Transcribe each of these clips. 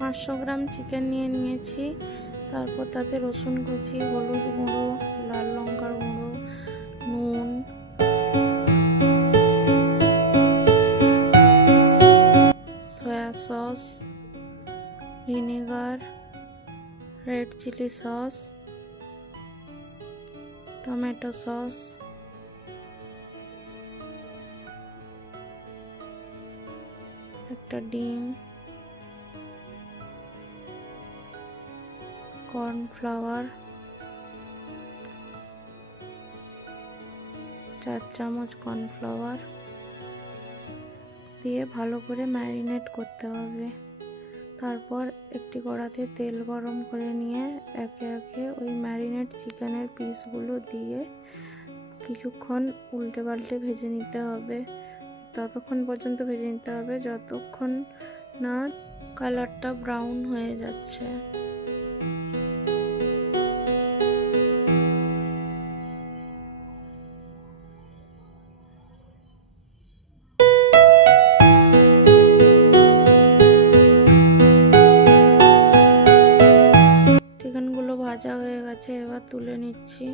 500 gram chicken নিয়ে নিয়েছি। তারপর তাতে রসুন কুচি, হলুদ গুঁড়ো, লাল লঙ্কার গুঁড়ো, নুন, soya sauce, vinegar, red chilli sauce, tomato sauce, একটা ডিম, কর্নফ্লাওয়ার 4 চামচ কর্নফ্লাওয়ার দিয়ে ভালো করে ম্যারিনেট করতে হবে। তারপর একটি কড়াতে তেল গরম করে নিয়ে একে একে ওই ম্যারিনেট চিকেনের পিসগুলো দিয়ে কিছুক্ষণ উল্টে পাল্টে ভেজে নিতে হবে। ততক্ষণ পর্যন্ত ভেজে নিতে হবে যতক্ষণ না কালারটা ব্রাউন হয়ে যাচ্ছে। চিকেনগুলো ভাজা হয়ে গেছে, এবার তুলে নিচ্ছি।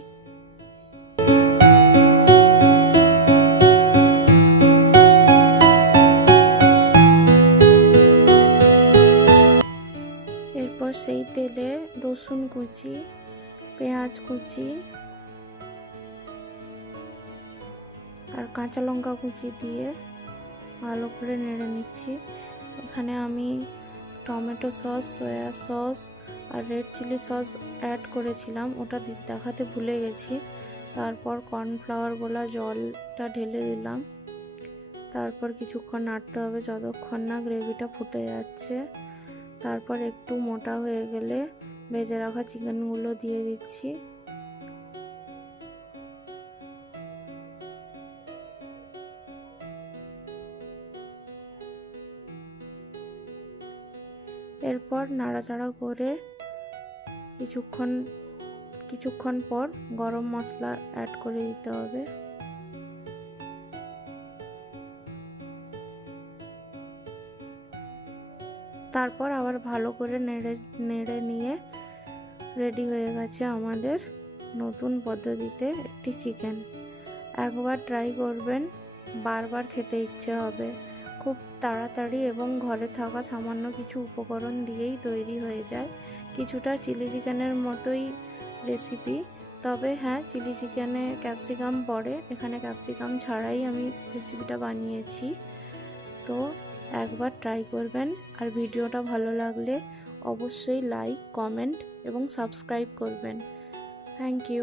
এরপর সেই তেলে রসুন কুচি, পেঁয়াজ কুচি আর কাঁচা লঙ্কা কুচি দিয়ে ভালো করে নেড়ে নিচ্ছি। এখানে আমি টমেটো সস, সয়া সস আর রেড চিলি সস অ্যাড করেছিলাম, ওটা দেখাতে ভুলে গেছি। তারপর কর্নফ্লাওয়ার গোলা জলটা ঢেলে দিলাম। তারপর কিছুক্ষণ নাড়তে হবে যতক্ষণ না গ্রেভিটা ফুটে যাচ্ছে। তারপর একটু মোটা হয়ে গেলে ভেজে রাখা চিকেনগুলো দিয়ে দিচ্ছি। এরপর নাড়াচাড়া করে কিছুক্ষণ পর গরম মশলা অ্যাড করে দিতে হবে। তারপর আবার ভালো করে নেড়ে নিয়ে রেডি হয়ে গেছে আমাদের নতুন পদ্ধতিতে একটি চিকেন। একবার ট্রাই করবেন, বারবার খেতে ইচ্ছে হবে। খুব তাড়াতাড়ি এবং ঘরে থাকা সামান্য কিছু উপকরণ দিয়েই তৈরি হয়ে যায়। কিছুটা চিলি চিকেনের মতোই রেসিপি, তবে হ্যাঁ, চিলি চিকেনে ক্যাপসিকাম পড়ে, এখানে ক্যাপসিকাম ছাড়াই আমি রেসিপিটা বানিয়েছি। তো একবার ট্রাই করবেন, আর ভিডিওটা ভালো লাগলে অবশ্যই লাইক, কমেন্ট এবং সাবস্ক্রাইব করবেন। Thank you.